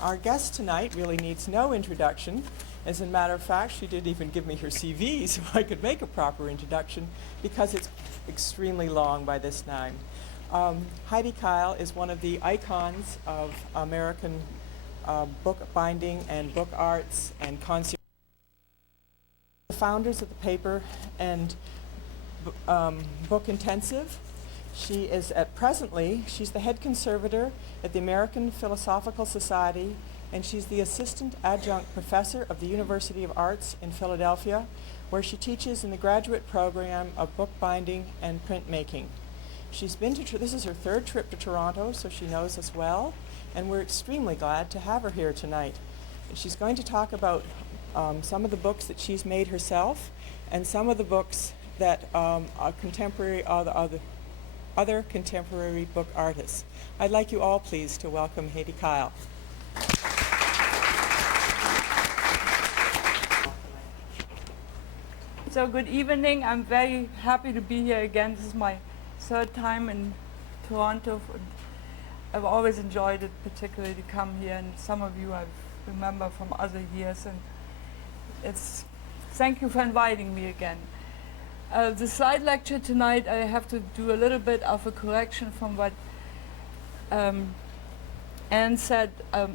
Our guest tonight really needs no introduction. As a matter of fact, she didn't even give me her CV so I could make a proper introduction because it's extremely long by this time. Hedi Kyle is one of the icons of American book binding and book arts and concierge. The founders of the paper and book intensive. She is she's the head conservator at the American Philosophical Society, and she's the assistant adjunct professor of the University of Arts in Philadelphia, where she teaches in the graduate program of bookbinding and printmaking. She's been to, this is her third trip to Toronto, so she knows us well, and we're extremely glad to have her here tonight. She's going to talk about some of the books that she's made herself, and some of the books that are contemporary other contemporary book artists. I'd like you all, please, to welcome Hedi Kyle. So good evening. I'm very happy to be here again. This is my third time in Toronto. I've always enjoyed it, particularly to come here, and some of you I remember from other years. And thank you for inviting me again. The slide lecture tonight, I have to do a little bit of a correction from what Anne said.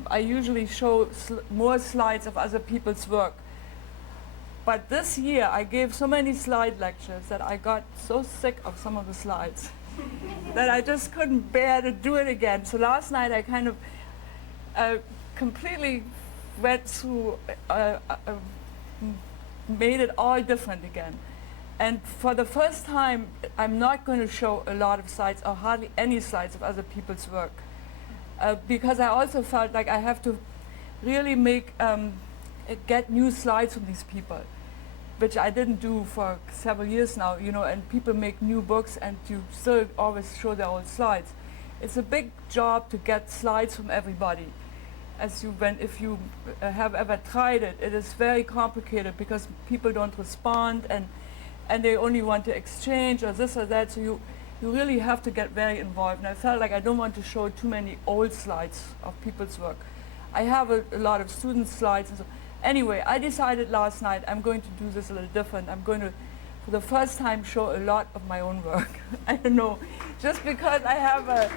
I usually show more slides of other people's work. But this year, I gave so many slide lectures that I got so sick of some of the slides that I just couldn't bear to do it again. So last night, I kind of completely went through, made it all different again. And for the first time, I'm not going to show a lot of slides or hardly any slides of other people's work. Because I also felt like I have to really get new slides from these people, which I didn't do for several years now, and people make new books and you still always show their old slides. It's a big job to get slides from everybody. If you have ever tried it, it is very complicated because people don't respond and they only want to exchange or this or that, so you really have to get very involved. And I felt like I don't want to show too many old slides of people's work. I have a lot of student slides. And so. Anyway, I decided last night I'm going to do this a little different. I'm going to, for the first time, show a lot of my own work. I don't know, just because I have a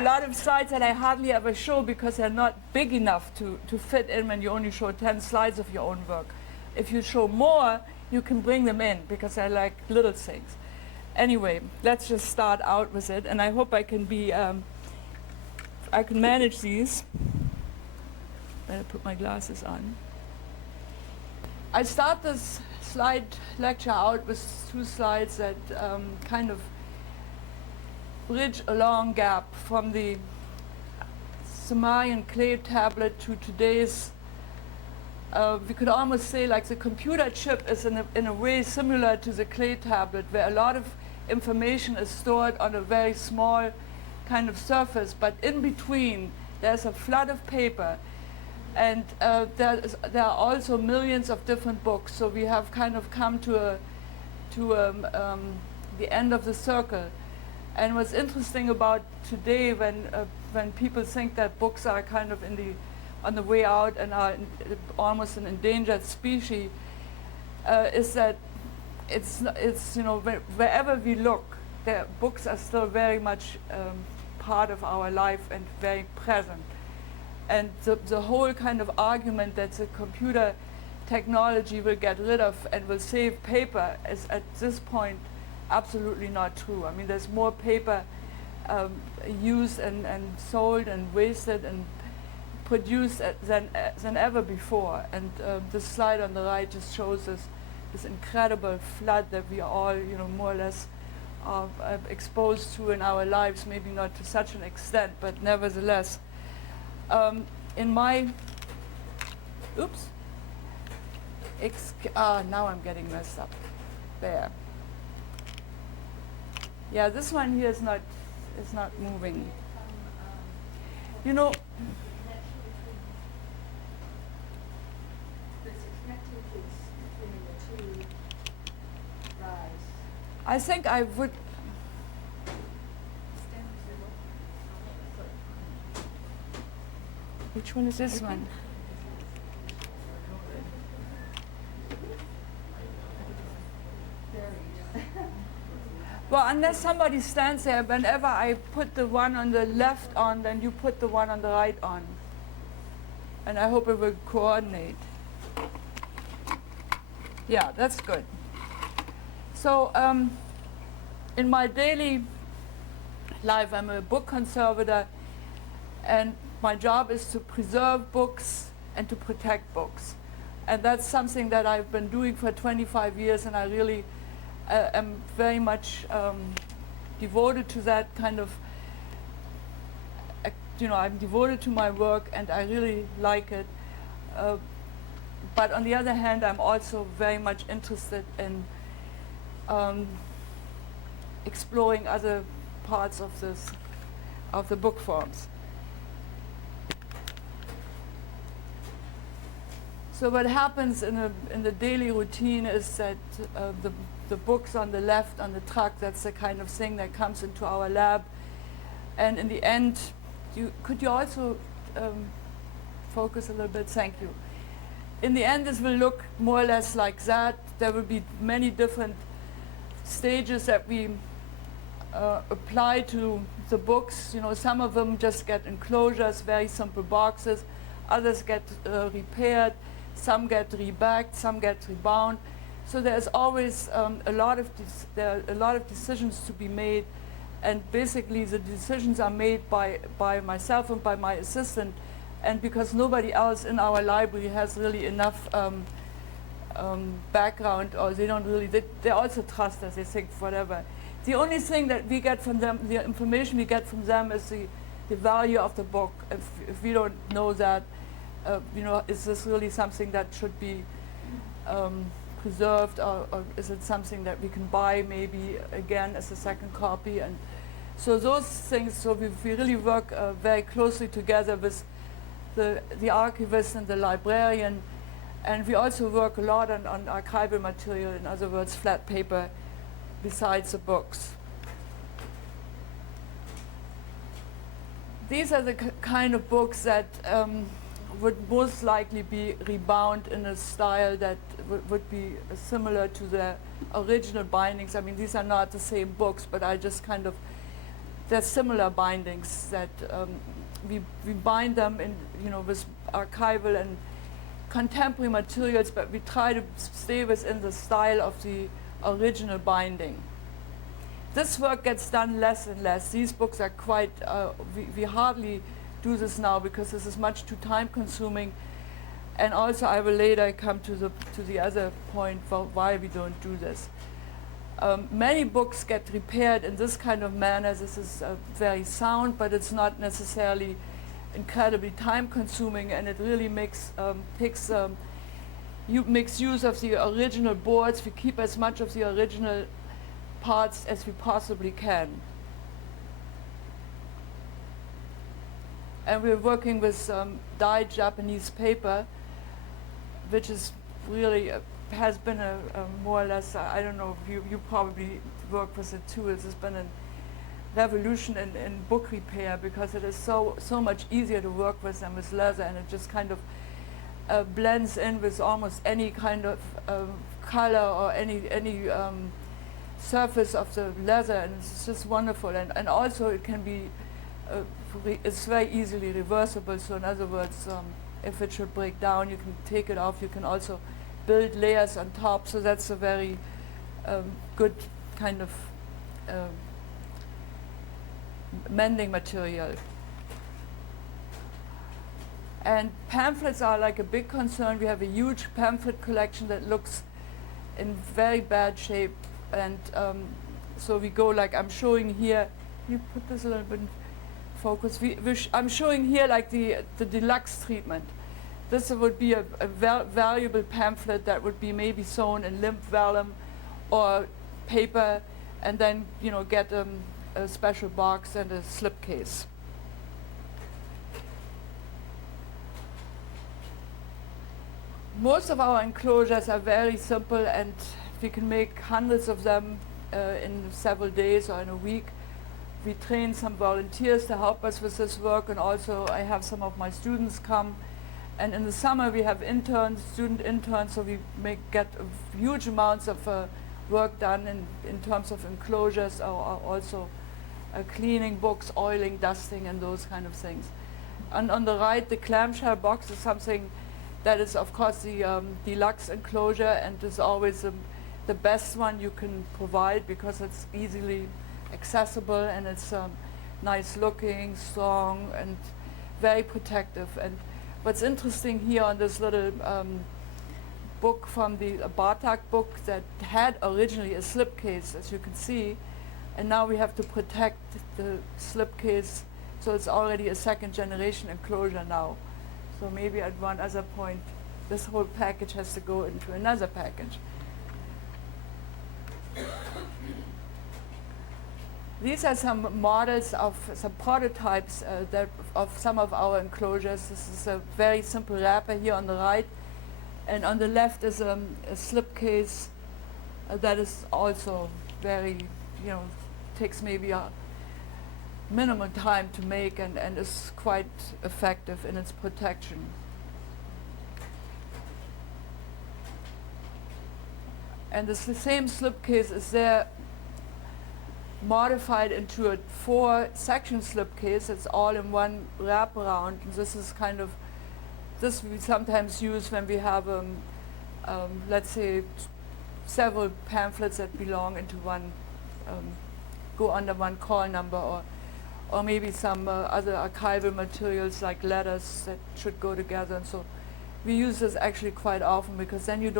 lot of slides that I hardly ever show because they're not big enough to fit in when you only show 10 slides of your own work. If you show more, you can bring them in because I like little things. Anyway, let's just start out with it, and I hope I can I can manage these. Better put my glasses on. I start this slide lecture out with two slides that kind of bridge a long gap from the Sumerian clay tablet to today's we could almost say like the computer chip is in a way similar to the clay tablet, where a lot of information is stored on a very small kind of surface, but in between there's a flood of paper, and there are also millions of different books. So we have kind of come to the end of the circle. And what's interesting about today, when people think that books are kind of on the way out and are almost an endangered species, is that wherever we look, books are still very much part of our life and very present. And the whole kind of argument that the computer technology will get rid of and will save paper is at this point absolutely not true. I mean, there's more paper used and sold and wasted and produced than ever before. And this slide on the right just shows us this incredible flood that we are all, more or less exposed to in our lives, maybe not to such an extent, but nevertheless. Now I'm getting messed up. There. Yeah, this one here is not moving. I think I would. Which one is this one? Well, unless somebody stands there, whenever I put the one on the left on, then you put the one on the right on. And I hope it will coordinate. Yeah, that's good. So in my daily life, I'm a book conservator, and my job is to preserve books and to protect books. And that's something that I've been doing for 25 years, and I really am very much devoted to that kind of, I'm devoted to my work, and I really like it. But on the other hand, I'm also very much interested in exploring other parts of the book forms. So what happens in the daily routine is that the books on the left on the truck, that's the kind of thing that comes into our lab. And in the end, could you also focus a little bit? Thank you. In the end, this will look more or less like that. There will be many different stages that we apply to the books. Some of them just get enclosures, very simple boxes. Others get repaired. Some get rebacked. Some get rebound. So there's always a lot of decisions to be made, and basically the decisions are made by myself and by my assistant, and because nobody else in our library has really enough background, or they don't really, they also trust us, they think whatever. The only thing that we get from them, the information we get from them, is the value of the book. If we don't know that, is this really something that should be preserved, or is it something that we can buy maybe again as a second copy? And so those things, so we really work very closely together with the archivist and the librarian, and we also work a lot on archival material, in other words, flat paper, besides the books. These are the kind of books that would most likely be rebound in a style that would be similar to the original bindings. I mean, these are not the same books, but I just kind of, they're similar bindings that we bind them in, with archival and contemporary materials, but we try to stay within the style of the original binding. This work gets done less and less. These books are quite, we hardly do this now because this is much too time consuming. And also I will later come to the other point for why we don't do this. Many books get repaired in this kind of manner. This is very sound, but it's not necessarily incredibly time consuming, and it really makes use of the original boards. We keep as much of the original parts as we possibly can. And we're working with dyed Japanese paper, which is really has been a more or less, I don't know, you probably work with it too. It's been a revolution in book repair because it is so much easier to work with than with leather, and it just kind of blends in with almost any kind of color or any surface of the leather, and it's just wonderful. And also it can be, it's very easily reversible. So in other words, if it should break down, you can take it off. You can also build layers on top. So that's a very good kind of mending material. And pamphlets are like a big concern. We have a huge pamphlet collection that looks in very bad shape. And so we go, like I'm showing here, can you put this a little bit in focus? I'm showing here like the deluxe treatment. This would be a valuable pamphlet that would be maybe sewn in limp vellum or paper, and then get a special box and a slipcase. Most of our enclosures are very simple, and we can make hundreds of them in several days or in a week. we train some volunteers to help us with this work, and also I have some of my students come. And in the summer we have interns, student interns, so we get huge amounts of work done in terms of enclosures, or also cleaning books, oiling, dusting, and those kind of things. And on the right, the clamshell box is something that is, of course, the deluxe enclosure, and is always the best one you can provide because it's easily accessible, and it's nice looking, strong, and very protective. And what's interesting here on this little book from the Bartak book that had originally a slipcase, as you can see, and now we have to protect the slipcase, so it's already a second generation enclosure now. So maybe at one other point this whole package has to go into another package. These are some models of some prototypes of some of our enclosures. This is a very simple wrapper here on the right, and on the left is a slipcase that is also very, takes maybe a minimum time to make, and is quite effective in its protection. And the same slipcase is there modified into a 4-section slipcase. It's all in one wraparound. And this is this we sometimes use when we have, let's say, several pamphlets that belong into one, go under one call number, or maybe some other archival materials like letters that should go together. And so we use this actually quite often, because then you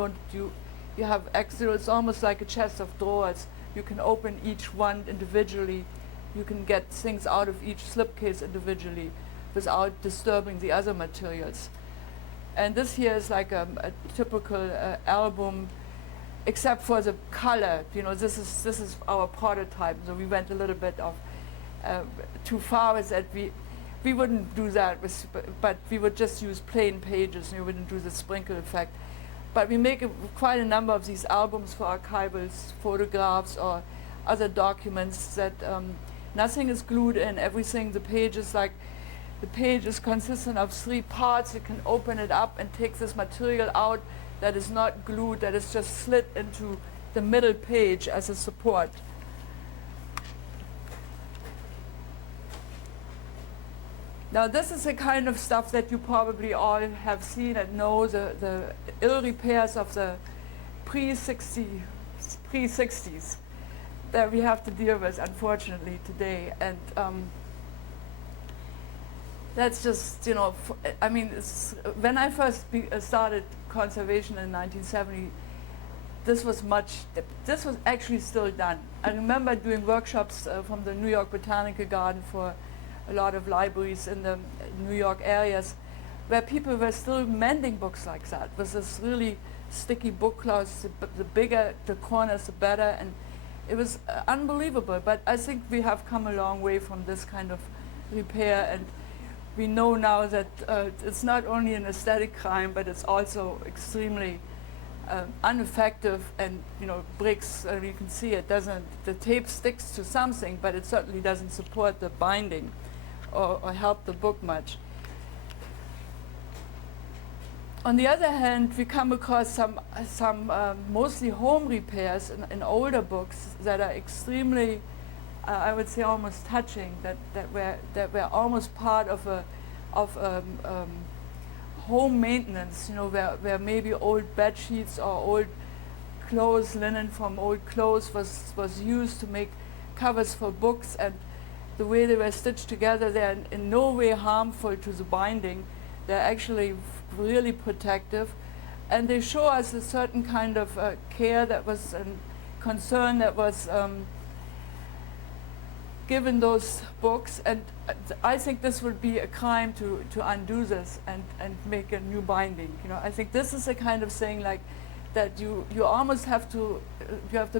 have extra. It's almost like a chest of drawers. You can open each one individually. You can get things out of each slipcase individually without disturbing the other materials. And this here is like a typical album, except for the color. This is our prototype. So we went a little bit too far with that. We wouldn't do that, but we would just use plain pages, and we wouldn't do the sprinkle effect. But we make quite a number of these albums for archivals, photographs, or other documents that nothing is glued in. Everything, the page is consistent of 3 parts. You can open it up and take this material out that is not glued, that is just slid into the middle page as a support. Now this is the kind of stuff that you probably all have seen and know, the ill repairs of the pre-60s that we have to deal with, unfortunately, today. And that's just, when I first started conservation in 1970, this was actually still done. I remember doing workshops from the New York Botanical Garden for a lot of libraries in the New York areas, where people were still mending books like that with this really sticky book cloth. The bigger the corners, the better, and it was unbelievable. But I think we have come a long way from this kind of repair, and we know now that it's not only an aesthetic crime, but it's also extremely ineffective, and breaks. You can see it doesn't. The tape sticks to something, but it certainly doesn't support the binding or help the book much. On the other hand, we come across some mostly home repairs in older books that are extremely, I would say, almost touching. That were almost part of home maintenance. Where maybe old bed sheets or old clothes, linen from old clothes was used to make covers for books, and the way they were stitched together, they're in no way harmful to the binding. They're actually really protective, and they show us a certain kind of care that was, and concern that was given those books. And I think this would be a crime to undo this and make a new binding. I think this is a kind of thing like that you almost have to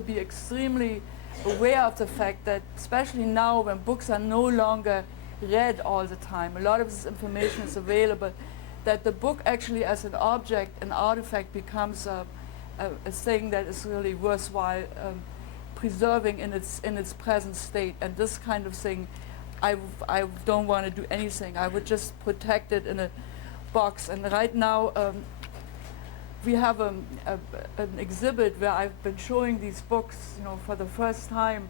be extremely aware of the fact that, especially now when books are no longer read all the time, a lot of this information is available, that the book actually as an object, an artifact, becomes a thing that is really worthwhile preserving in its present state. And this kind of thing, I don't want to do anything. I would just protect it in a box. And right now, we have an exhibit where I've been showing these books, for the first time.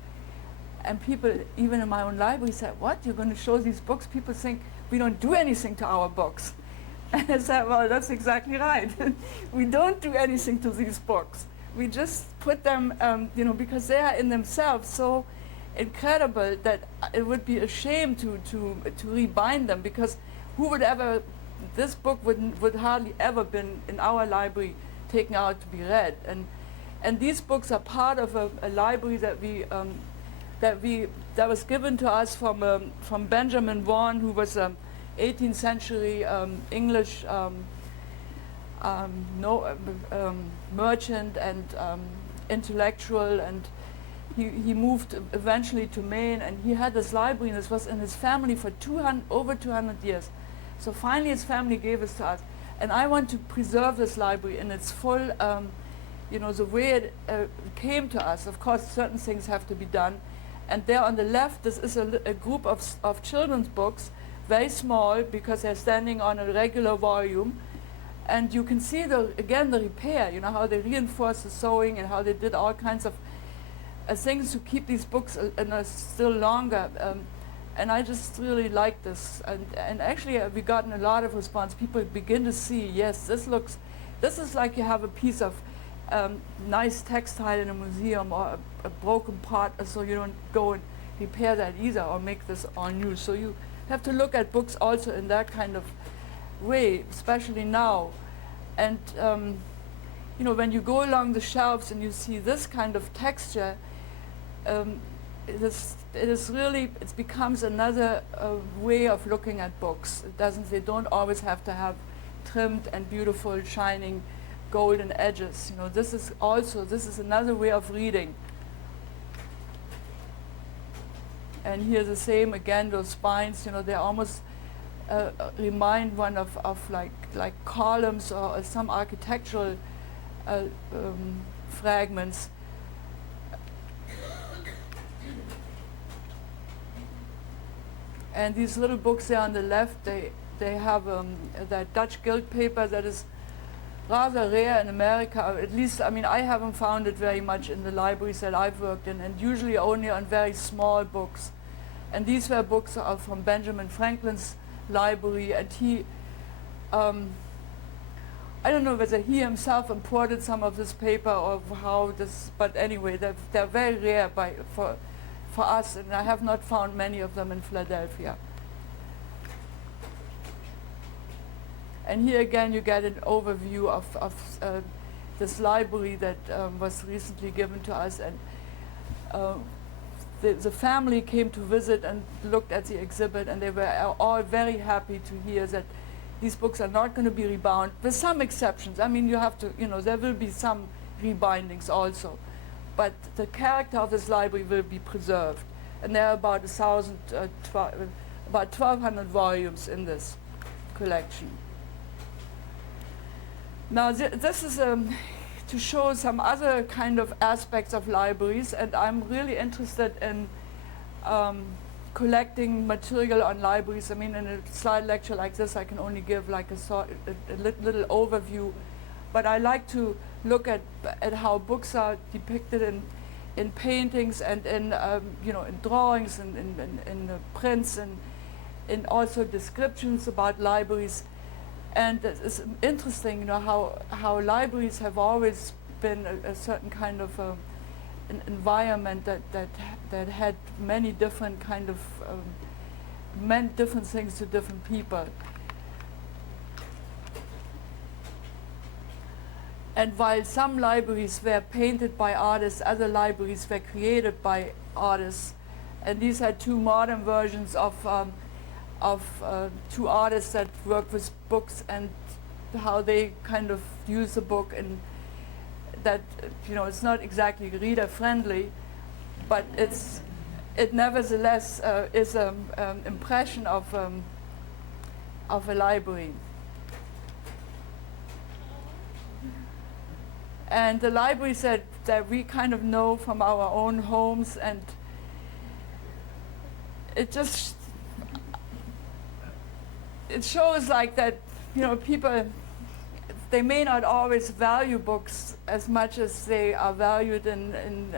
And people, even in my own library, said, "What? You're going to show these books? People think we don't do anything to our books." And I said, "Well, that's exactly right. We don't do anything to these books. We just put them, because they are in themselves so incredible that it would be a shame to rebind them, because who would ever, this book would hardly ever been in our library taken out to be read. And these books are part of a library that was given to us from Benjamin Vaughan, who was 18th century English merchant and intellectual, and he moved eventually to Maine, and he had this library, and this was in his family for over 200 years. So finally his family gave it to us. And I want to preserve this library in its full, the way it came to us. Of course, certain things have to be done. And there on the left, this is a group of children's books, very small, because they're standing on a regular volume. And you can see, again, the repair, how they reinforced the sewing and how they did all kinds of things to keep these books still longer. And I just really like this. And actually, we've gotten a lot of response. People begin to see, yes, this is like you have a piece of nice textile in a museum, or a broken part, so you don't go and repair that either, or make this all new. So you have to look at books also in that kind of way, especially now. And when you go along the shelves and you see this kind of texture, it becomes another way of looking at books. They don't always have to have trimmed and beautiful, shining golden edges. This is another way of reading. And here the same again, those spines, they almost remind one of like columns or some architectural fragments. And these little books there on the left, they have that Dutch gilt paper that is rather rare in America, or at least, I haven't found it very much in the libraries that I've worked in, and usually only on very small books. And these were books from Benjamin Franklin's library, and he, I don't know whether he himself imported some of this paper or how this, but anyway, they're very rare for us, and I have not found many of them in Philadelphia. And here again you get an overview of this library that was recently given to us, and the family came to visit and looked at the exhibit, and they were all very happy to hear that these books are not going to be rebound, with some exceptions. You have to, there will be some rebindings also. But the character of this library will be preserved. And there are about 1,200 volumes in this collection. Now, this is to show some other kind of aspects of libraries, and I'm really interested in collecting material on libraries. In a slide lecture like this, I can only give like a little overview, but I like to look at how books are depicted in paintings and in in drawings and in prints, and in also descriptions about libraries. And it's interesting, how libraries have always been a certain kind of an environment that had many different kind of meant different things to different people. And while some libraries were painted by artists, other libraries were created by artists. And these are two modern versions of two artists that work with books, and how they kind of use the book, and that it's not exactly reader friendly, but it nevertheless is an impression of a library. And the libraries that we kind of know from our own homes, and it just, it shows like that, you know, people, they may not always value books as much as they are valued in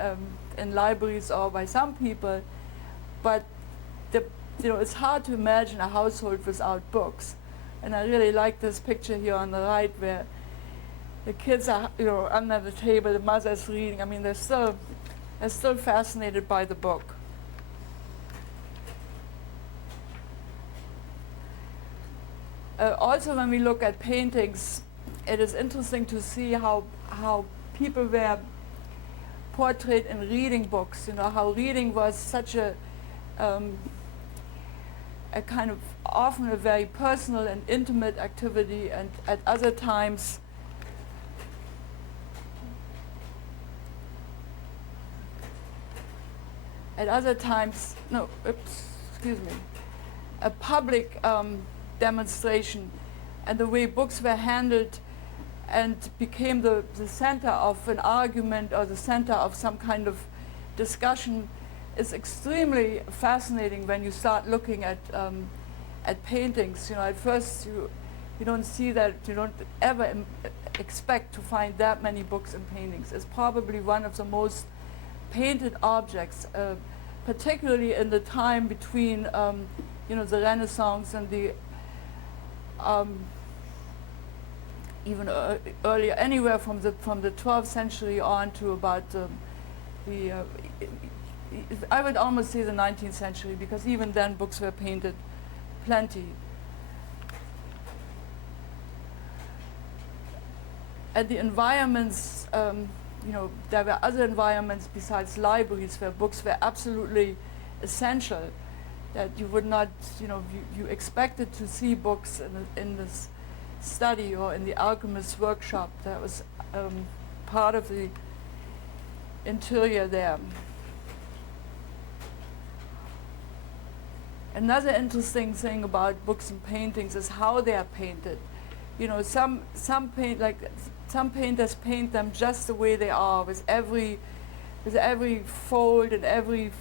libraries or by some people, but you know, it's hard to imagine a household without books. And I really like this picture here on the right where the kids are, you know, under the table, the mother's reading. I mean, they're still fascinated by the book. Also, when we look at paintings, it is interesting to see how people were portrayed in reading books. You know, how reading was such a kind of often a very personal and intimate activity, and at other times a public demonstration, and the way books were handled and became the center of an argument or the center of some kind of discussion is extremely fascinating when you start looking at paintings. You know, at first you don't see that, you don't ever expect to find that many books and paintings. It's probably one of the most painted objects, particularly in the time between you know, the Renaissance and the even earlier, anywhere from the 12th century on to about I would almost say the 19th century, because even then books were painted plenty. And the environments, you know, there were other environments besides libraries where books were absolutely essential, that you would not, you know, you expected to see books in this study or in the alchemist's workshop. That was part of the interior there. Another interesting thing about books and paintings is how they are painted. You know, some painters paint them just the way they are, with every fold and every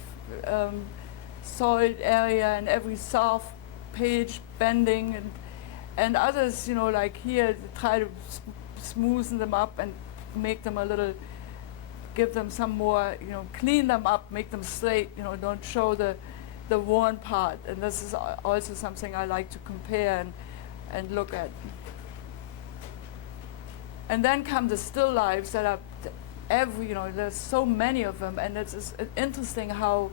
soiled area and every soft page bending, and others, you know, like here, try to smoothen them up and make them a little, give them some more, you know, clean them up, make them straight, you know, don't show the worn part. And this is also something I like to compare and look at. And then come the still lifes that are you know, there's so many of them, and it's interesting how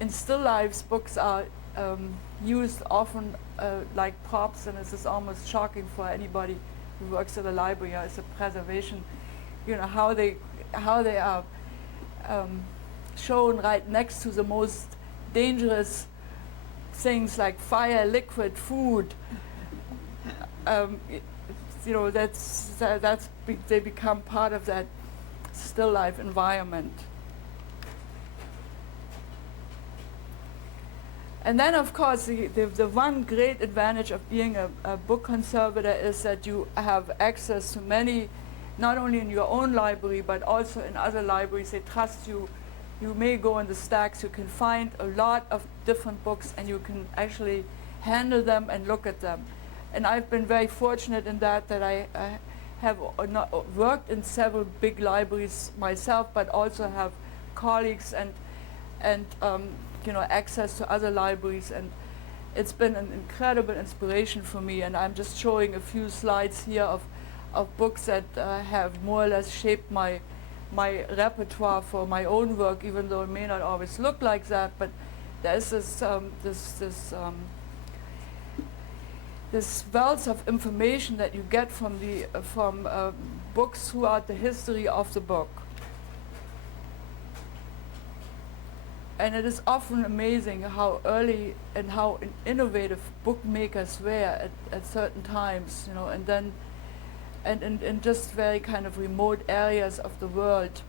in still lifes books are used often like props, and this is almost shocking for anybody who works at a library as a preservation. You know, how they are shown right next to the most dangerous things like fire, liquid, food. You know, they become part of that still life environment. And then, of course, the one great advantage of being a book conservator is that you have access to many, not only in your own library, but also in other libraries. They trust you. You may go in the stacks. You can find a lot of different books, and you can actually handle them and look at them. And I've been very fortunate in that I have worked in several big libraries myself, but also have colleagues and you know, access to other libraries, and it's been an incredible inspiration for me. And I'm just showing a few slides here of books that have more or less shaped my repertoire for my own work, even though it may not always look like that. But there's this wealth of information that you get from books throughout the history of the book. And it is often amazing how early and how innovative bookmakers were at certain times, you know, and then in just very kind of remote areas of the world,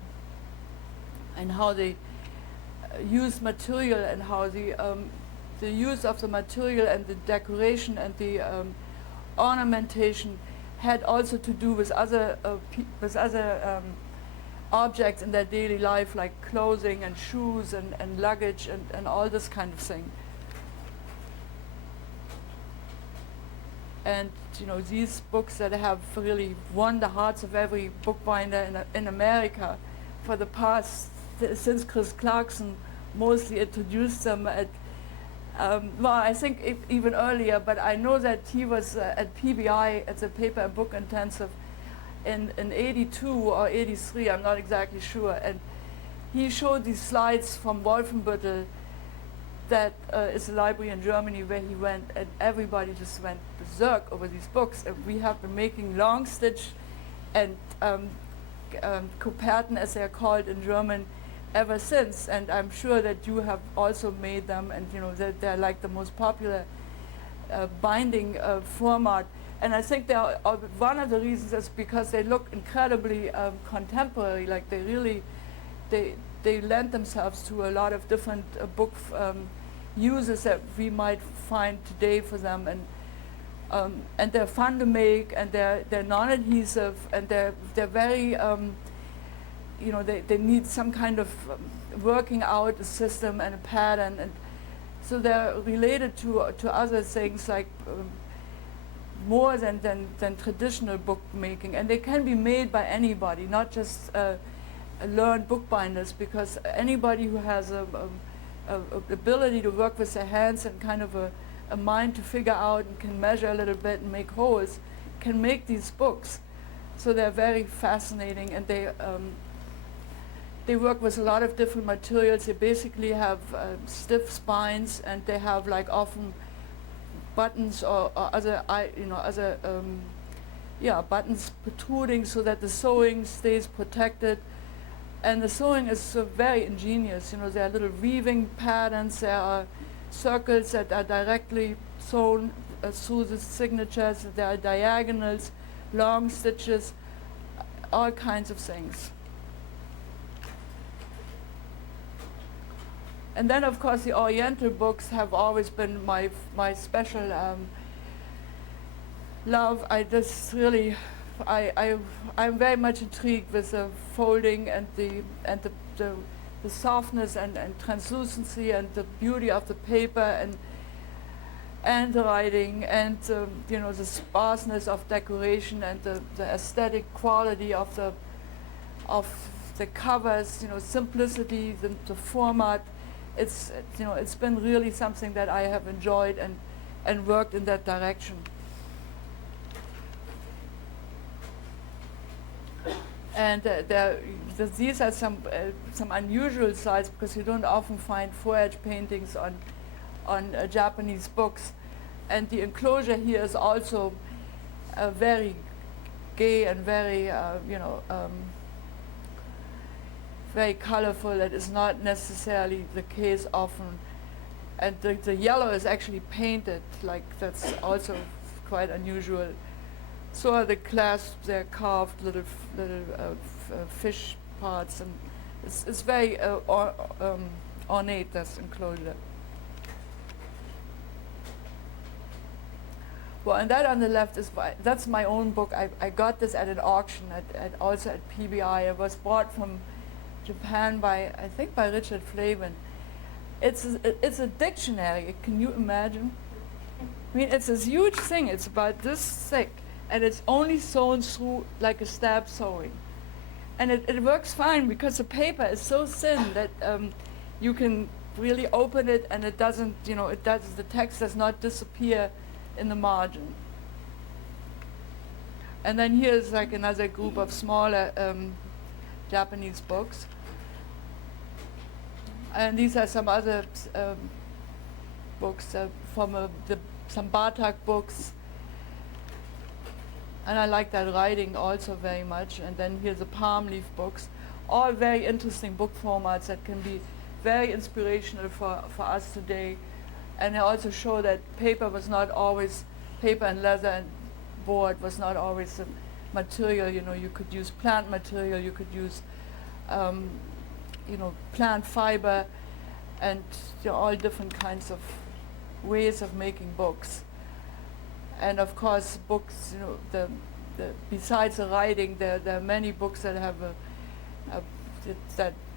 and how they use material, and how the use of the material and the decoration and the ornamentation had also to do with other objects in their daily life, like clothing and shoes and luggage and all this kind of thing. And these books that have really won the hearts of every bookbinder in America for the past, since Chris Clarkson mostly introduced them at, well, I think even earlier, but I know that he was at PBI, at the Paper and Book Intensive, in 82 or 83, I'm not exactly sure, and he showed these slides from Wolfenbüttel, that is a library in Germany where he went, and everybody just went berserk over these books. And we have been making long stitch and Koperten, as they're called in German, ever since. And I'm sure that you have also made them, and they're like the most popular binding format. And I think they are, one of the reasons is because they look incredibly contemporary, like they really, they lend themselves to a lot of different book uses that we might find today for them, and they're fun to make, and they're non-adhesive, and they're very they need some kind of working out a system and a pattern, and so they're related to other things like more than traditional bookmaking, and they can be made by anybody, not just learned bookbinders, because anybody who has a ability to work with their hands and kind of a mind to figure out and can measure a little bit and make holes can make these books. So they're very fascinating, and they work with a lot of different materials. They basically have stiff spines, and they have like often buttons or other buttons protruding so that the sewing stays protected. And the sewing is very ingenious. There are little weaving patterns. There are circles that are directly sewn through the signatures. There are diagonals, long stitches, all kinds of things. And then, of course, the Oriental books have always been my special love. I'm very much intrigued with the folding and the softness and translucency and the beauty of the paper and the writing and the sparseness of decoration and the aesthetic quality of the covers. Simplicity, the format. It's been really something that I have enjoyed and worked in that direction. And these are some unusual sites, because you don't often find foredge paintings on Japanese books. And the enclosure here is also very gay and very very colorful. That is not necessarily the case often. And the yellow is actually painted, like that's also quite unusual. So are the clasps. They're carved little fish parts, and it's very ornate, this enclosure. Well, and that on the left that's my own book. I got this at an auction also at PBI. It was bought from Japan by Richard Flavin. It's a dictionary. Can you imagine? I mean, it's this huge thing. It's about this thick, and it's only sewn through like a stab sewing. And it works fine because the paper is so thin that you can really open it, and it doesn't, the text does not disappear in the margin. And then here's like another group of smaller Japanese books. And these are some other books from some Batak books. And I like that writing also very much. And then here's the palm leaf books. All very interesting book formats that can be very inspirational for us today. And they also show that paper and leather and board was not always the material. You could use plant material, you could use plant fiber, and all different kinds of ways of making books. And of course, books, the besides the writing, there are many books that have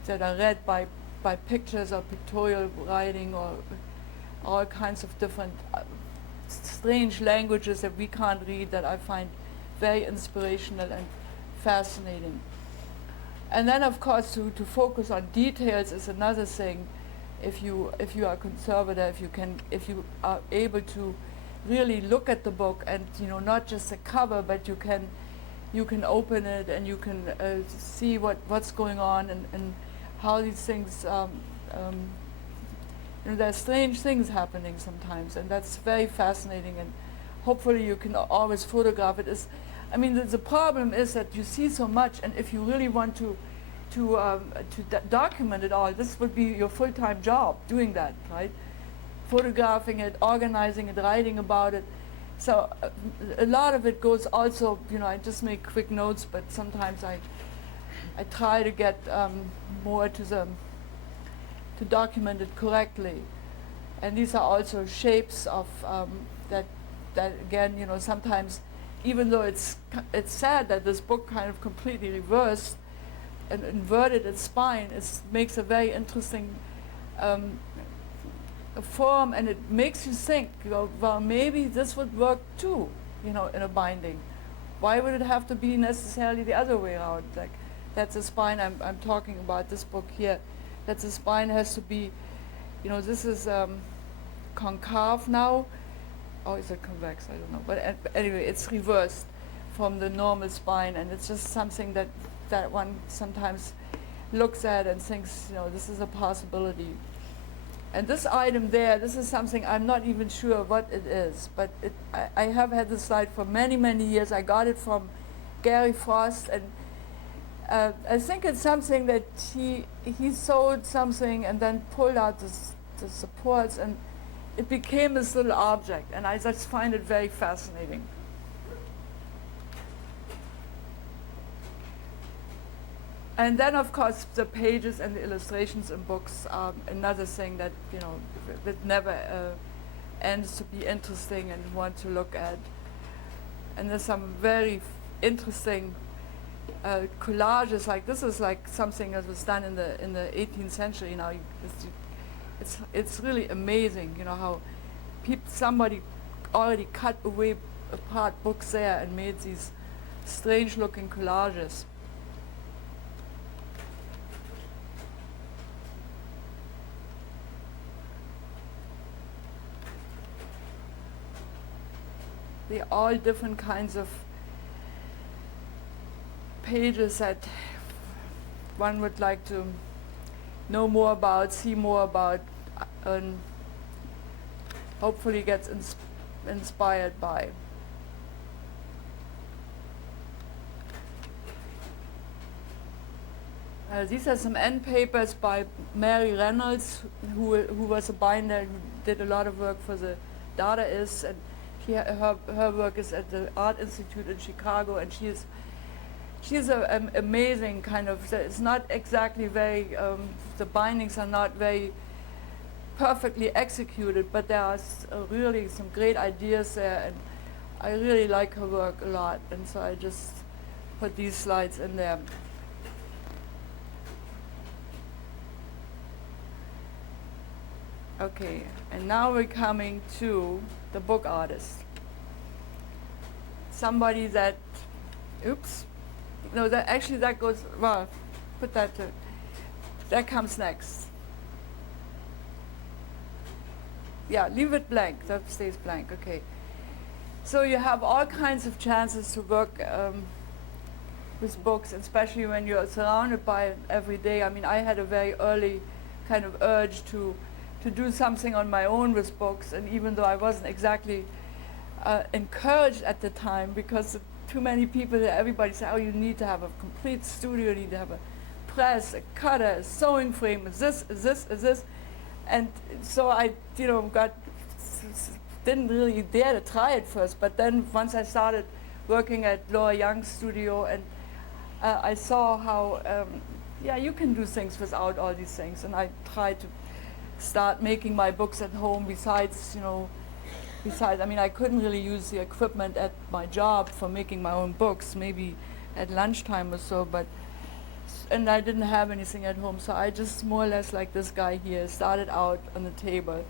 that are read by pictures or pictorial writing or all kinds of different strange languages that we can't read that I find very inspirational and fascinating. And then, of course, to focus on details is another thing. If you are conservative, if you are able to really look at the book and not just the cover, but you can open it and you can see what's going on and how these things. There are strange things happening sometimes, and that's very fascinating. And hopefully, you can always photograph it. The problem is that you see so much, and if you really want to document it all, this would be your full-time job doing that, right? Photographing it, organizing it, writing about it. So a lot of it goes also, I just make quick notes, but sometimes I try to get more to document it correctly. And these are also shapes of that again, sometimes, even though it's sad that this book kind of completely reversed and inverted its spine, it makes a very interesting form, and it makes you think, well, maybe this would work too, in a binding. Why would it have to be necessarily the other way around? Like, that's a spine I'm talking about, this book here. That the spine has to be, this is concave now. Oh, is it convex? I don't know. But anyway, it's reversed from the normal spine, and it's just something that one sometimes looks at and thinks, this is a possibility. And this item there, this is something I'm not even sure what it is, but I have had this slide for many, many years. I got it from Gary Frost, and I think it's something that he sewed something and then pulled out the supports, and it became this little object, and I just find it very fascinating. And then, of course, the pages and the illustrations in books are another thing that, that never ends to be interesting and want to look at. And there's some very interesting collages. Like, this is like something that was done in the 18th century. It's really amazing, how somebody already cut apart books there and made these strange-looking collages. They're all different kinds of pages that one would like to know more about, see more about, and hopefully gets inspired by. These are some end papers by Mary Reynolds, who was a binder who did a lot of work for the Dadaists, and her work is at the Art Institute in Chicago, and she's an amazing kind of. It's not exactly very. The bindings are not very perfectly executed, but there are really some great ideas there, and I really like her work a lot, and so I just put these slides in there. Okay, and now we're coming to the book artist. Somebody that, that goes, well, put that, that comes next. Yeah, leave it blank, that stays blank, okay. So you have all kinds of chances to work with books, especially when you're surrounded by it every day. I had a very early kind of urge to do something on my own with books, and even though I wasn't exactly encouraged at the time, because too many people, everybody said, oh, you need to have a complete studio, you need to have a press, a cutter, a sewing frame, is this, and so I, didn't really dare to try it first, but then once I started working at Laura Young's studio, and I saw how, you can do things without all these things, and I tried to start making my books at home besides, besides, I mean, I couldn't really use the equipment at my job for making my own books, maybe at lunchtime or so, and I didn't have anything at home, so I just more or less, like this guy here, started out on the table,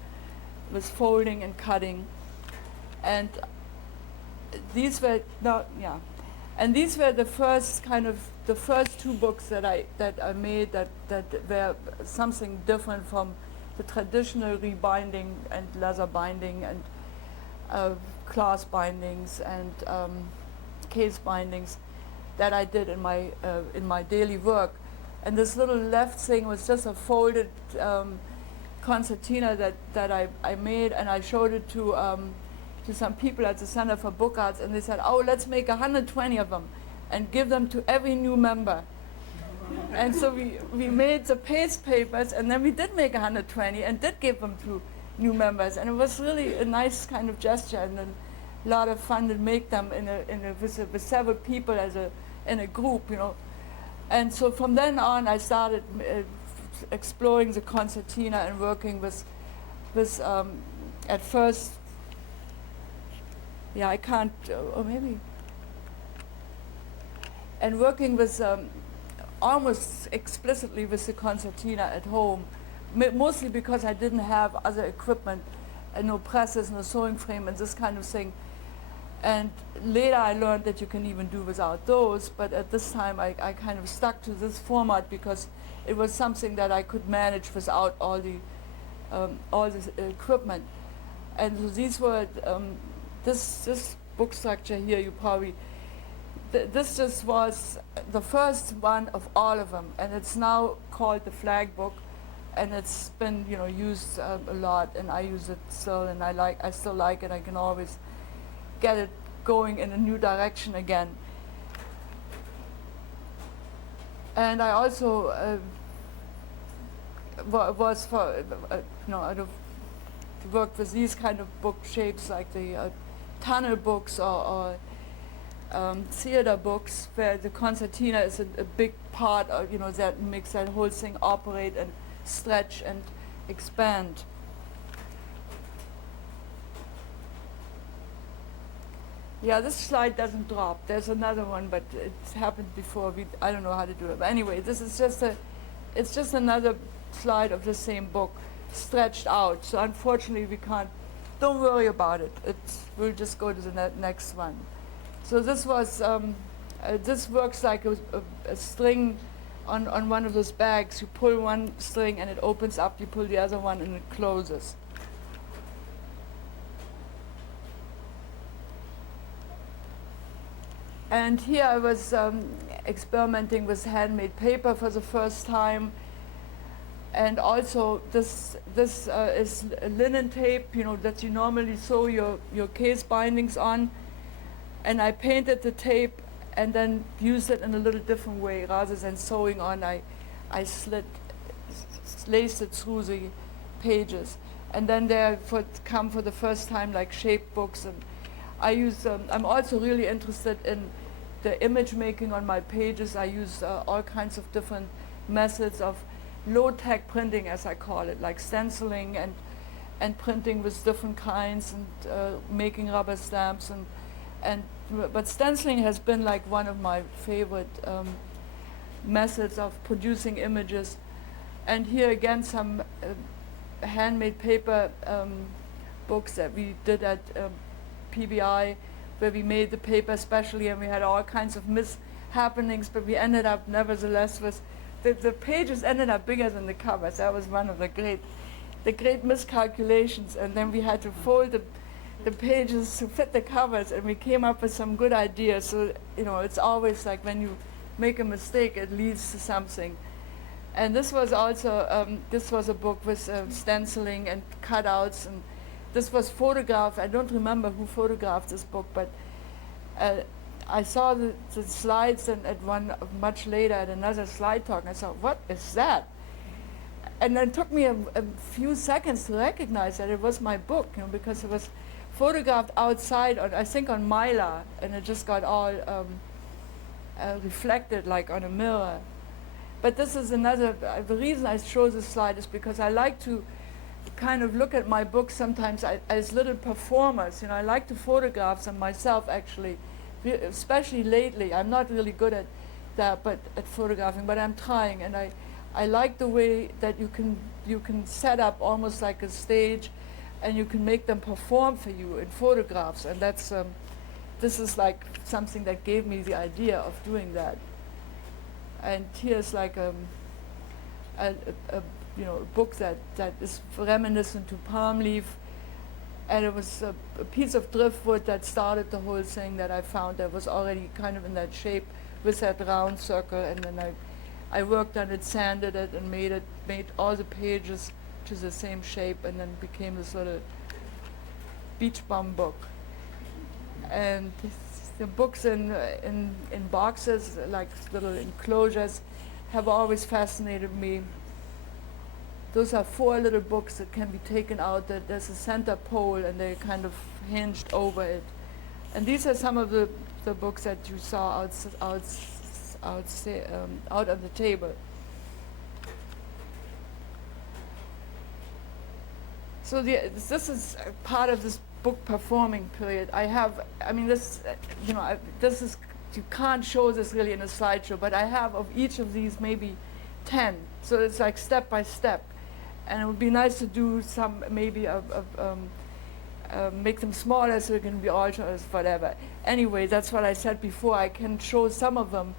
was folding and cutting, and these were the first two books that I made that were something different from the traditional rebinding and leather binding and class bindings and case bindings that I did in my daily work. And this little left thing was just a folded concertina that I made, and I showed it to some people at the Center for Book Arts, and they said, "Oh, let's make 120 of them and give them to every new member." And so we made the paste papers, and then we did make 120 and did give them to new members, and it was really a nice kind of gesture and a lot of fun to make them with several people in a group, you know. And so from then on, I started exploring the concertina and working with at first. Yeah, I can't, or maybe. And working with almost explicitly with the concertina at home, mostly because I didn't have other equipment, no presses, no sewing frame, and this kind of thing. And later I learned that you can even do without those, but at this time I kind of stuck to this format because it was something that I could manage without all this equipment. And so these were, this book structure here, you probably, this just was the first one of all of them, and it's now called the Flag Book, and it's been, you know, used a lot, and I use it still, and I still like it. I can always get it going in a new direction again. And I also was for, I'd worked with these kind of book shapes like the tunnel books or theater books, where the concertina is a big part of, you know, that makes that whole thing operate and stretch and expand. Yeah, this slide doesn't drop. There's another one, but it's happened before. I don't know how to do it. But anyway, this is it's just another slide of the same book, stretched out. So unfortunately, we can't. Don't worry about it. We'll just go to the next one. So this was this works like a string on one of those bags. You pull one string and it opens up. You pull the other one and it closes. And here I was experimenting with handmade paper for the first time. And also this is linen tape, you know, that you normally sew your case bindings on. And I painted the tape and then used it in a little different way. Rather than sewing on, I laced it through the pages. And then there come for the first time like shaped books. And I use, I'm also really interested in the image making on my pages. I use all kinds of different methods of low-tech printing, as I call it, like stenciling and printing with different kinds and making rubber stamps but stenciling has been like one of my favorite methods of producing images. And here again some handmade paper books that we did at PBI, where we made the paper specially, and we had all kinds of mishappenings, but we ended up nevertheless with the pages ended up bigger than the covers. That was one of the great miscalculations, and then we had to fold the pages to fit the covers, and we came up with some good ideas. So, you know, it's always like when you make a mistake, it leads to something. And this was also this was a book with stenciling and cutouts, and this was photographed. I don't remember who photographed this book, but I saw the slides and at one much later at another slide talk, and I thought, what is that? And then it took me a few seconds to recognize that it was my book, you know, because it was photographed outside, I think on mylar, and it just got all reflected like on a mirror. But this is another, the reason I show this slide is because I like to kind of look at my books sometimes as little performers. I like to photograph them myself, actually, especially lately. I'm not really good at that, but at photographing, but I'm trying, and I like the way that you can set up almost like a stage, and you can make them perform for you in photographs, and that's this is like something that gave me the idea of doing that. And here's like a book that is reminiscent to Palm Leaf, and it was a piece of driftwood that started the whole thing that I found that was already kind of in that shape with that round circle, and then I worked on it, sanded it, and made all the pages to the same shape, and then became this little beach bum book. And the books in boxes, like little enclosures, have always fascinated me. Those are 4 little books that can be taken out. There's a center pole, and they're kind of hinged over it. And these are some of the books that you saw out on the table. So this is part of this book performing period. This is, you can't show this really in a slideshow, but I have of each of these maybe 10. So it's like step by step. And it would be nice to do some, maybe make them smaller so it can be altered, whatever. Anyway, that's what I said before. I can show some of them,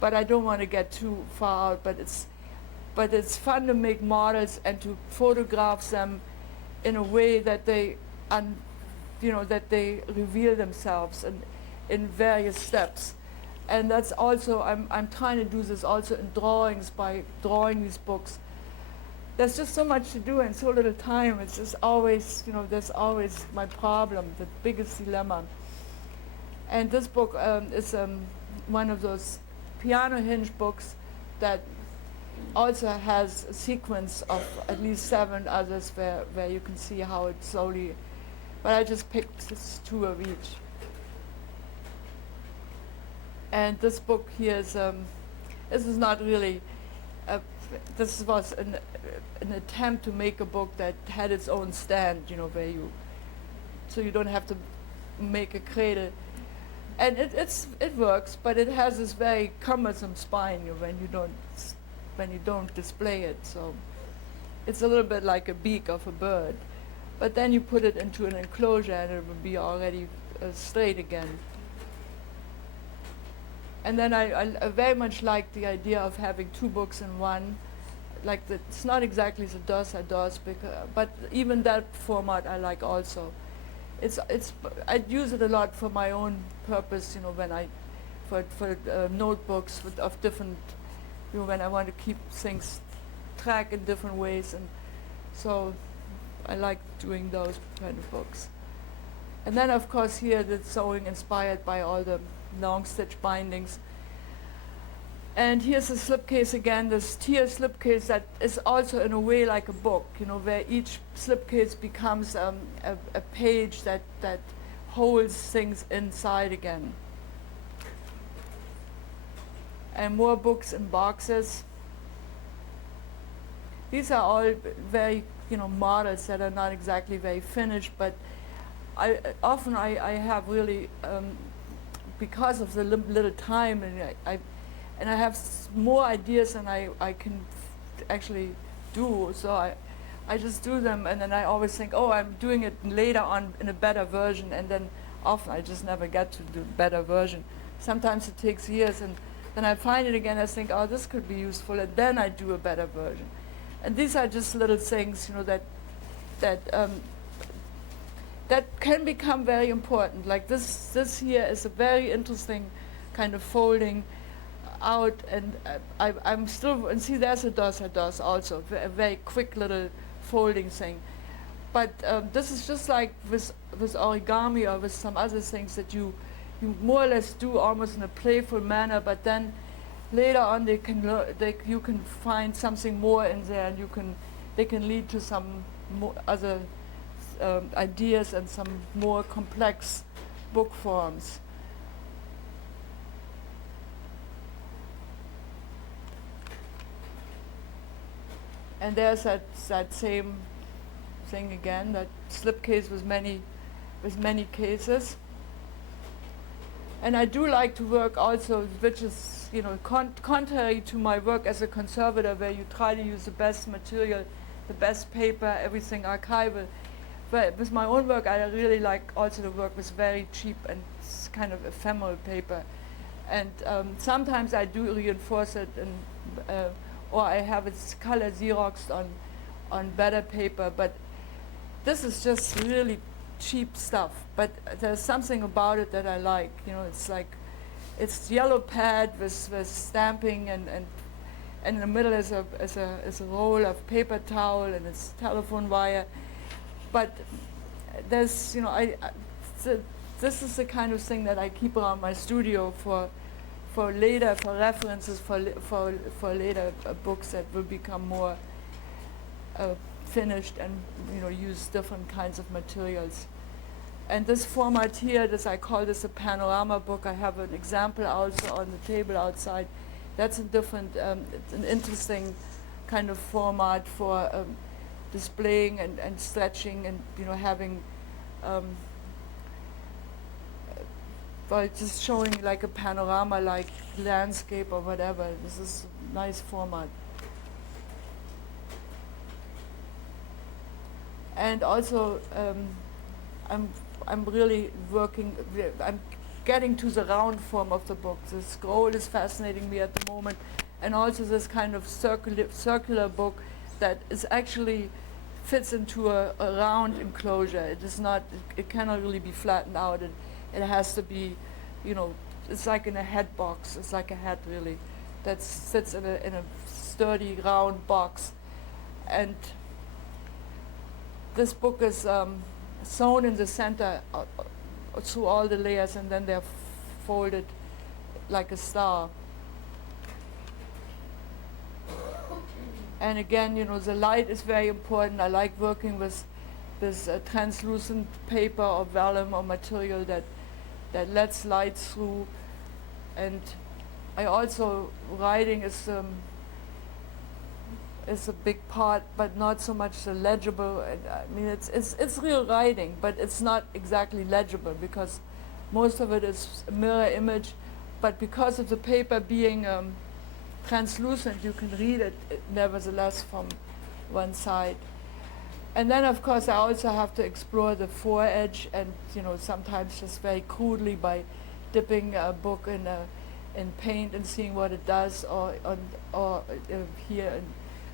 but I don't want to get too far out. But it's fun to make models and to photograph them in a way that they reveal themselves in various steps. And that's also, I'm trying to do this also in drawings, by drawing these books. There's just so much to do and so little time. It's just always, there's always my problem, the biggest dilemma. And this book is one of those piano hinge books that also has a sequence of at least 7 others where you can see how it slowly, but I just picked just 2 of each. And this book here is, this is not really, this was an attempt to make a book that had its own stand, so you don't have to make a cradle. And it works, but it has this very cumbersome spine when you don't display it. So it's a little bit like a beak of a bird. But then you put it into an enclosure and it will be already straight again. And then I very much like the idea of having 2 books in one. It's not exactly the dos a dos, but even that format I like also. I use it a lot for my own purpose, for notebooks of different, when I want to keep things track in different ways, and so I like doing those kind of books. And then of course here the sewing inspired by all the long stitch bindings. And here's a slipcase again, this tier slipcase that is also in a way like a book, where each slipcase becomes a page that holds things inside again. And more books in boxes. These are all very, models that are not exactly very finished, but I often have really, because of the little time, and I have more ideas than I can actually do, so I just do them, and then I always think, oh, I'm doing it later on in a better version, and then often I just never get to do a better version. Sometimes it takes years, and then I find it again, I think, oh, this could be useful, and then I do a better version. And these are just little things, that can become very important. Like this here is a very interesting kind of folding out, and I'm still, and see, there's a dos also, a very quick little folding thing. But this is just like with origami or with some other things that you more or less do almost in a playful manner, but then later on you can find something more in there, and they can lead to some other ideas and some more complex book forms. And there's that same thing again, that slipcase with many cases. And I do like to work also, which is, contrary to my work as a conservator, where you try to use the best material, the best paper, everything archival. But with my own work, I really like also to work with very cheap and kind of ephemeral paper. And sometimes I do reinforce it, or I have it color Xeroxed on better paper. But this is just really cheap stuff. But there's something about it that I like. It's like, it's yellow pad with stamping, and in the middle is a roll of paper towel, and it's telephone wire. But there's, this is the kind of thing that I keep around my studio for later, for references, for later books that will become more finished and use different kinds of materials. And this format here, I call this a panorama book. I have an example also on the table outside. That's a different, it's an interesting kind of format for displaying and stretching and having just showing like a panorama, like landscape or whatever. This is a nice format. And also I'm really working, I'm getting to the round form of the book. The scroll is fascinating me at the moment, and also this kind of circular book that is actually fits into a round enclosure. It is not, it cannot really be flattened out. It has to be, it's like in a hat box. It's like a hat really, that sits in a sturdy round box. And this book is sewn in the center through all the layers, and then they're folded like a star. And again, the light is very important. I like working with this translucent paper or vellum or material that lets light through. And I also, writing is a big part, but not so much the legible. I mean, it's real writing, but it's not exactly legible because most of it is a mirror image. But because of the paper being translucent, you can read it nevertheless from one side. And then, of course, I also have to explore the foredge, and sometimes just very crudely by dipping a book in paint and seeing what it does. Or here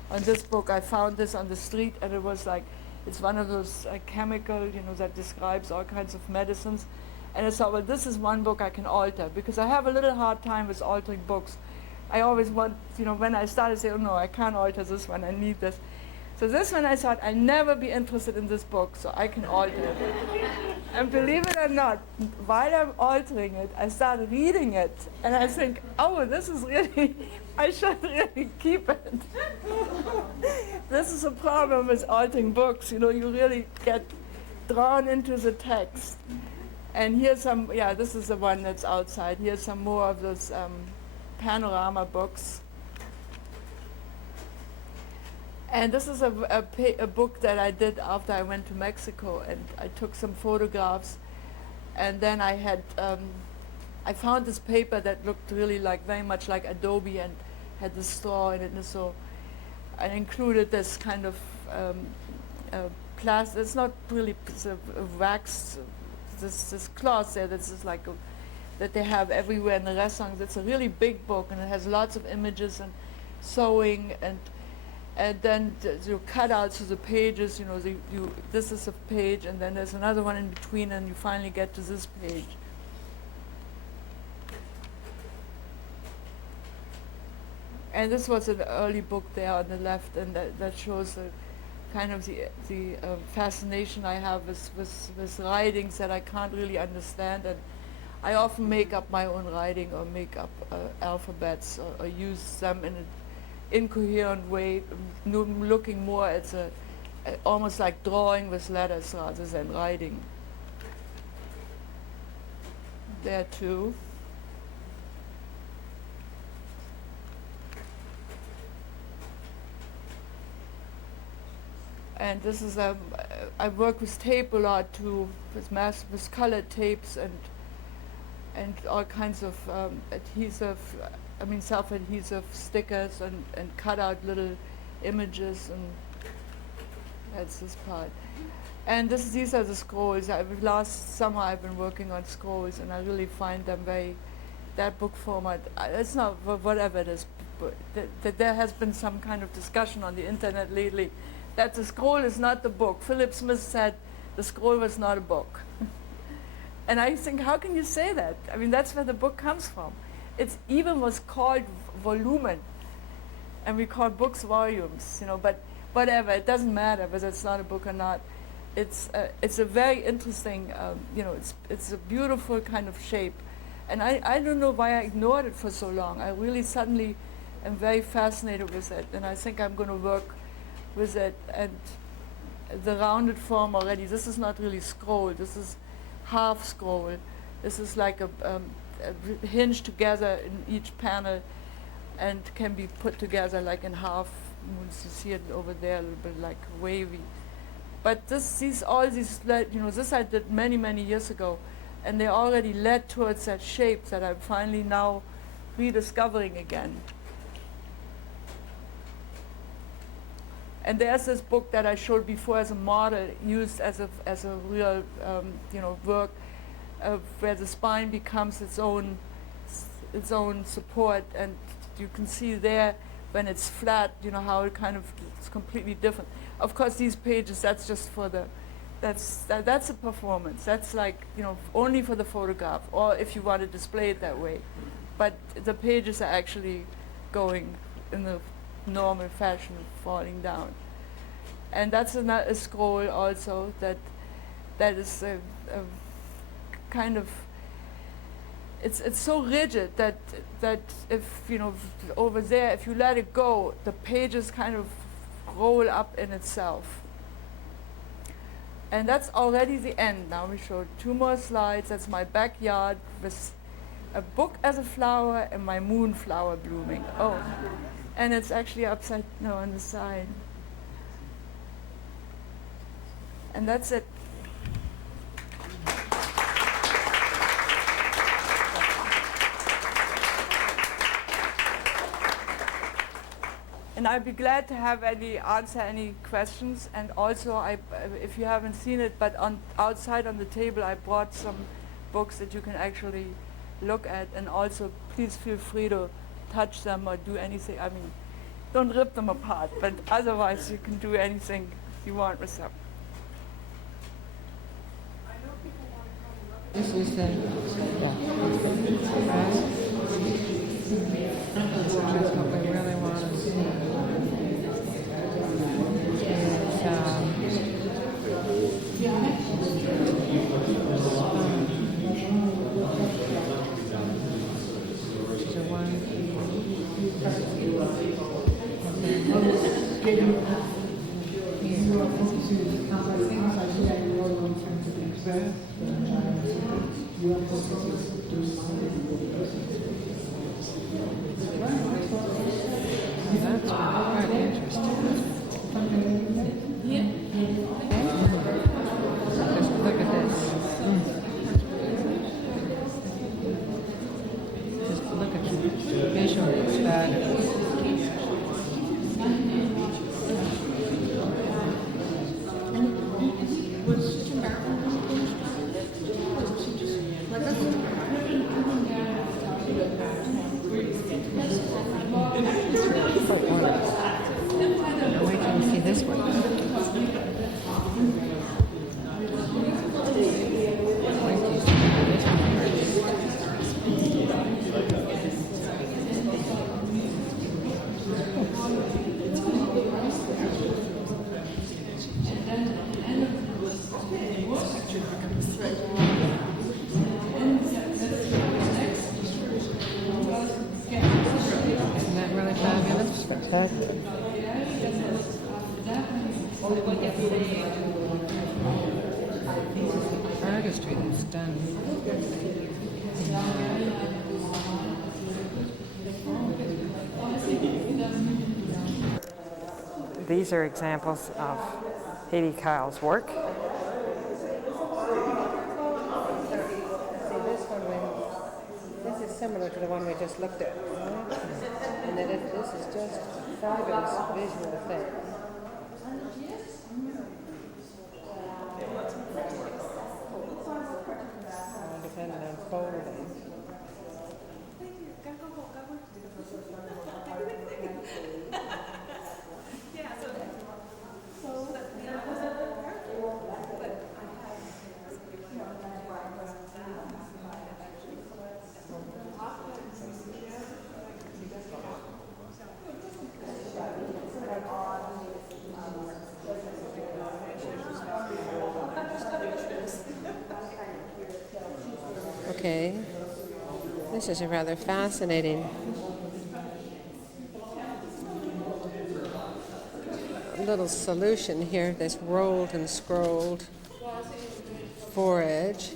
on this book, I found this on the street, and it was like, it's one of those chemical, that describes all kinds of medicines. And I thought, well, this is one book I can alter, because I have a little hard time with altering books. I always want, when I started, say, oh no, I can't alter this one, I need this. So this one I thought, I'll never be interested in this book, so I can alter it. And believe it or not, while I'm altering it, I start reading it, and I think, oh, this is really, I should really keep it. This is a problem with altering books, you really get drawn into the text. And here's some, this is the one that's outside. Here's some more of those panorama books. And this is a book that I did after I went to Mexico, and I took some photographs, and then I had, I found this paper that looked really very much like Adobe and had the straw in it, and so I included this kind of plastic, it's not really wax, this cloth there that's just like that they have everywhere in the restaurants. It's a really big book, and it has lots of images and sewing, and then cutouts of the pages. This is a page, and then there's another one in between, and you finally get to this page. And this was an early book there on the left, and that shows the kind of the fascination I have with writings that I can't really understand, and I often make up my own writing or make up alphabets or use them in an incoherent way, looking more at almost like drawing with letters rather than writing. There too. And this is I work with tape a lot too, with colored tapes and all kinds of adhesive, self-adhesive stickers and cut out little images, and that's this part. And these are the scrolls. Last summer I've been working on scrolls, and I really find them that book format, it's not whatever it is, but there has been some kind of discussion on the internet lately that the scroll is not the book. Philip Smith said the scroll was not a book. And I think, how can you say that? I mean, that's where the book comes from. It even was called volumen, and we call books volumes, but whatever, it doesn't matter whether it's not a book or not. It's a very interesting, it's a beautiful kind of shape. And I don't know why I ignored it for so long. I really suddenly am very fascinated with it, and I think I'm going to work with it. And the rounded form already, this is not really scroll, this is half scroll. This is like a hinged together in each panel and can be put together like in half. You see it over there, a little bit like wavy. But this I did many, many years ago, and they already led towards that shape that I'm finally now rediscovering again. And there's this book that I showed before as a model, used as a real work, where the spine becomes its own support, and you can see there when it's flat, how it kind of is completely different. Of course, these pages, that's just for that's a performance. That's like, only for the photograph, or if you want to display it that way. But the pages are actually going in the normal fashion, falling down. And that's a scroll also that is a kind of, it's so rigid that if over there, if you let it go, the pages kind of roll up in itself. And that's already the end. Now we show 2 more slides. That's my backyard with a book as a flower and my moonflower blooming. Oh, and it's actually on the side. And that's it. And I'd be glad to answer any questions. And also, if you haven't seen it, but outside on the table, I brought some books that you can actually look at. And also, please feel free to touch them or do anything. I mean, don't rip them apart, but otherwise you can do anything you want with them. This is the, that's what we really want to see. That's quite interesting. Yeah. Just look at this. Just look at the visual. It's fabulous. Artistry that's done. These are examples of Hedi Kyle's work. See, this is similar to the one we just looked at, right? And that this is just a fabulous visual effect. All dependent on folding. Okay, this is a rather fascinating little solution here, this rolled and scrolled foredge.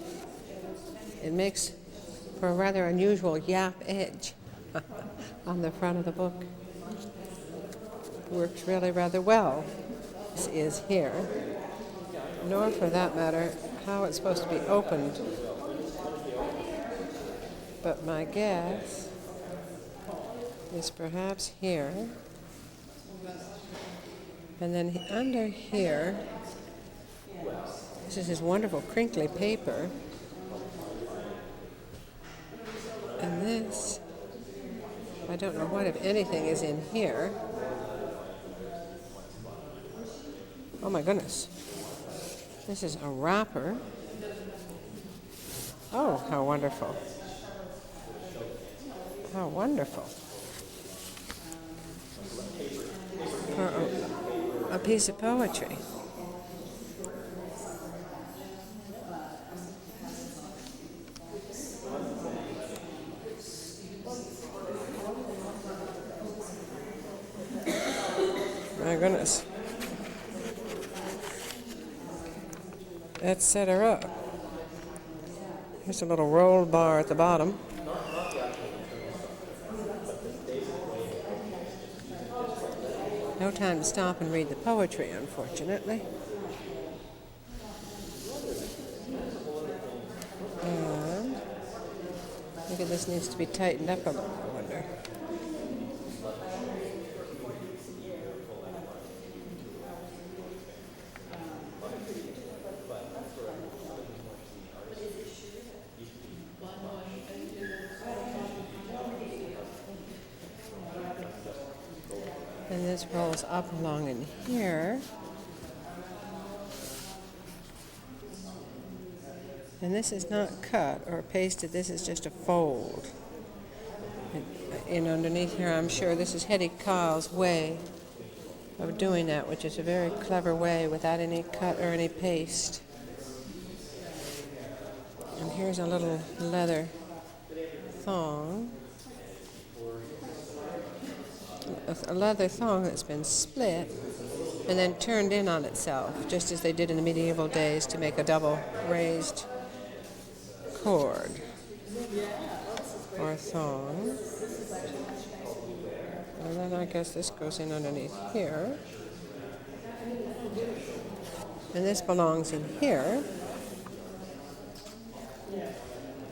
It makes for a rather unusual yap edge on the front of the book. Works really rather well. This is here, nor for that matter how it's supposed to be opened. But my guess is perhaps here, and then under here, this is this wonderful crinkly paper, and this, I don't know what, if anything, is in here. Oh my goodness, this is a wrapper. Oh, how wonderful. How wonderful. For a piece of poetry. My goodness. Let's set her up. Here's a little roll bar at the bottom. No time to stop and read the poetry, unfortunately. And maybe this needs to be tightened up a little, I wonder. And this rolls up along in here. And this is not cut or pasted, this is just a fold. And underneath here, I'm sure this is Hedi Kyle's way of doing that, which is a very clever way without any cut or any paste. And here's a little leather thong. A leather thong that's been split and then turned in on itself, just as they did in the medieval days to make a double raised cord or thong. And then I guess this goes in underneath here. And this belongs in here.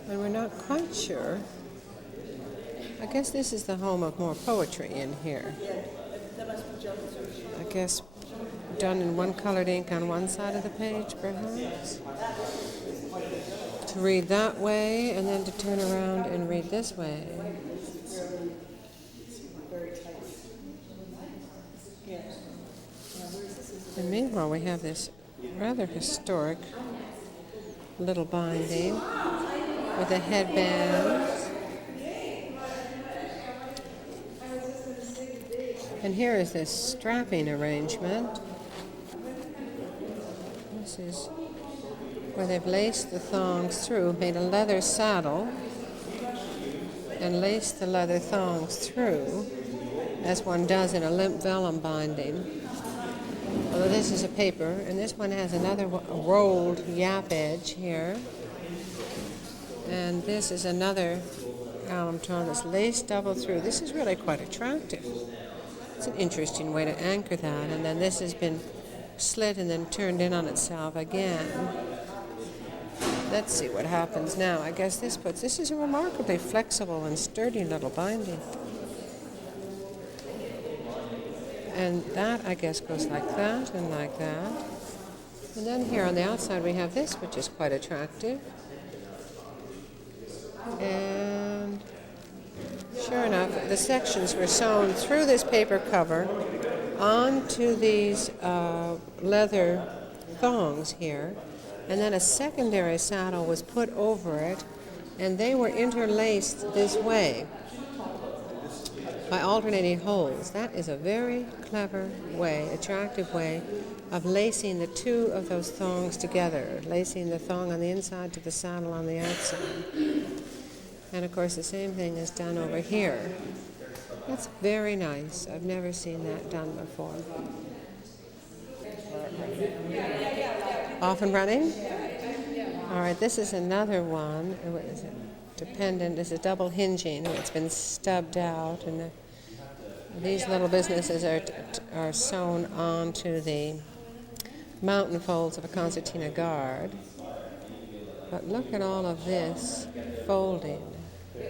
And we're not quite sure. I guess this is the home of more poetry in here. I guess done in one colored ink on one side of the page, perhaps. To read that way and then to turn around and read this way. And meanwhile, we have this rather historic little binding with a headband. And here is this strapping arrangement. This is where they've laced the thongs through, made a leather saddle, and laced the leather thongs through, as one does in a limp vellum binding. Although this is a paper, and this one has another rolled yap edge here. And this is another alum tone that's laced double through. This is really quite attractive. It's an interesting way to anchor that. And then this has been slit and then turned in on itself again. Let's see what happens now. I guess this is a remarkably flexible and sturdy little binding. And that, I guess, goes like that and like that. And then here on the outside we have this, which is quite attractive. And sure enough, the sections were sewn through this paper cover onto these leather thongs here. And then a secondary saddle was put over it, and they were interlaced this way by alternating holes. That is a very clever way, attractive way of lacing the two of those thongs together, lacing the thong on the inside to the saddle on the outside. And of course the same thing is done over here. That's very nice. I've never seen that done before. Off and running? All right, this is another one. What is it? Dependent. This is double hinging. It's been stubbed out, and these little businesses are sewn onto the mountain folds of a concertina guard. But look at all of this folding. Yeah,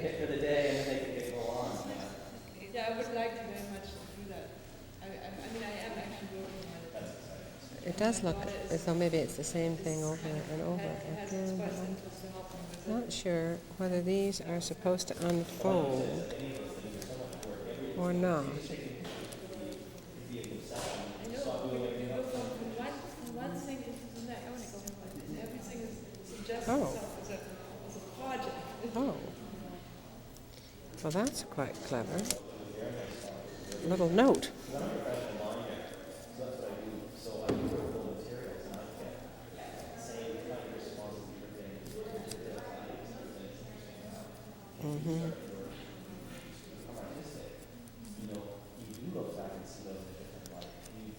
I would like very much to do that. I mean, I am actually working on it. It does look as though maybe it's the same thing over and over again. I'm not sure whether these are supposed to unfold or not. I know, you go from one thing into the next, and everything is suggested itself as a project. Oh. Well, that's quite clever. Little note. Mm-hmm.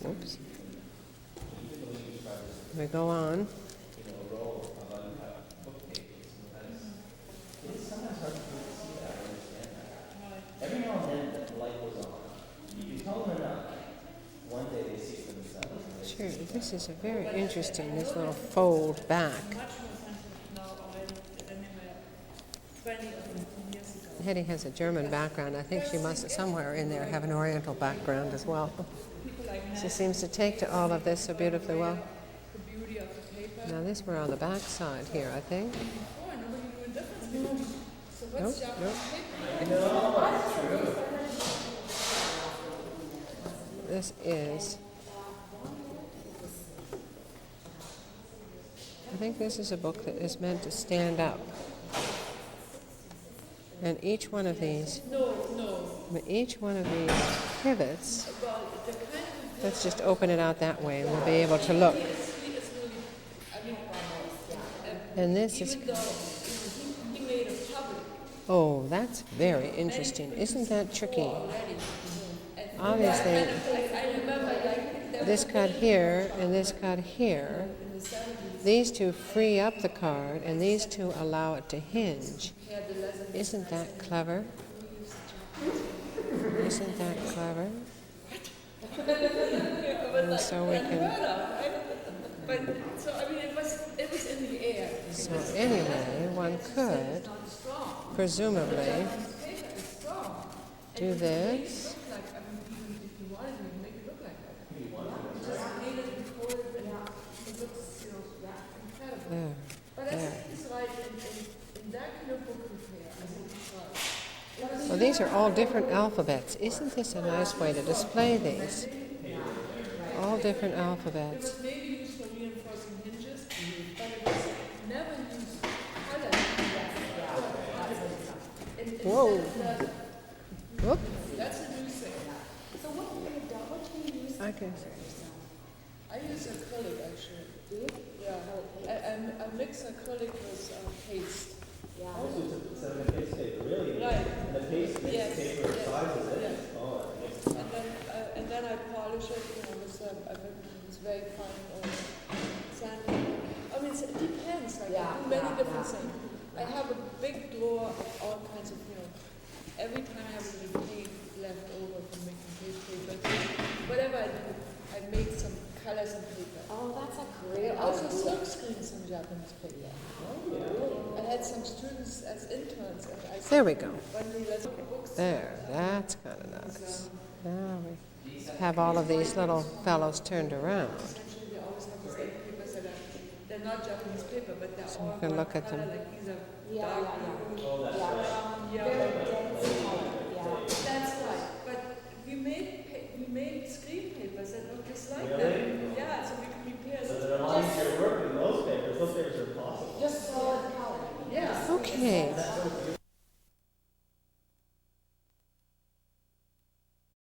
Oops. We go on. Every now and then the light goes on. You tell them enough. One day they see it themselves. Sure, this is a very interesting, this little fold back. Hedi has a German background. I think she must somewhere in there have an Oriental background as well. She seems to take to all of this so beautifully well. Now this we're on the back side here, I think. Nope, nope. This is, I think this is a book that is meant to stand up. And each one of these pivots, let's just open it out that way and we'll be able to look. And this is, oh, that's very interesting. Isn't that tricky? Obviously, this cut here and this cut here, these two free up the card and these two allow it to hinge. Isn't that clever? Isn't that clever? And so we can... But, so, I mean, it was in the air. So anyway, one could, presumably, do this. There, there. Well, these are all different alphabets. Isn't this a nice way to display these? All different alphabets. It was maybe used for reinforcing hinges, but it was never used colored. Whoa. Whoop. That's a new thing. So what do you use? I guess. I use acrylic actually. Do you? Yeah. I mix acrylic with paste. Yeah. Also, it's a paste paper, really? Right. And the paste makes the paper sizes it. Yes. Oh, it makes it And then I polish it, with it's very fine sanding. I mean, it depends. Like I do many different things. I have a big drawer of all kinds of, every time I have a little paint left over from making paste paper, whatever I do, I make some colors and paste. as interns. And I There we go. when we let's look at books. There, that's kind of nice. Now we have all of these little fellows turned around. Essentially, they always have these eight papers that are, they're not Japanese paper, but they're So all you can one look at color, them. like these are Yeah, dark yeah, blue, yeah. brown, Very yellow. dense color.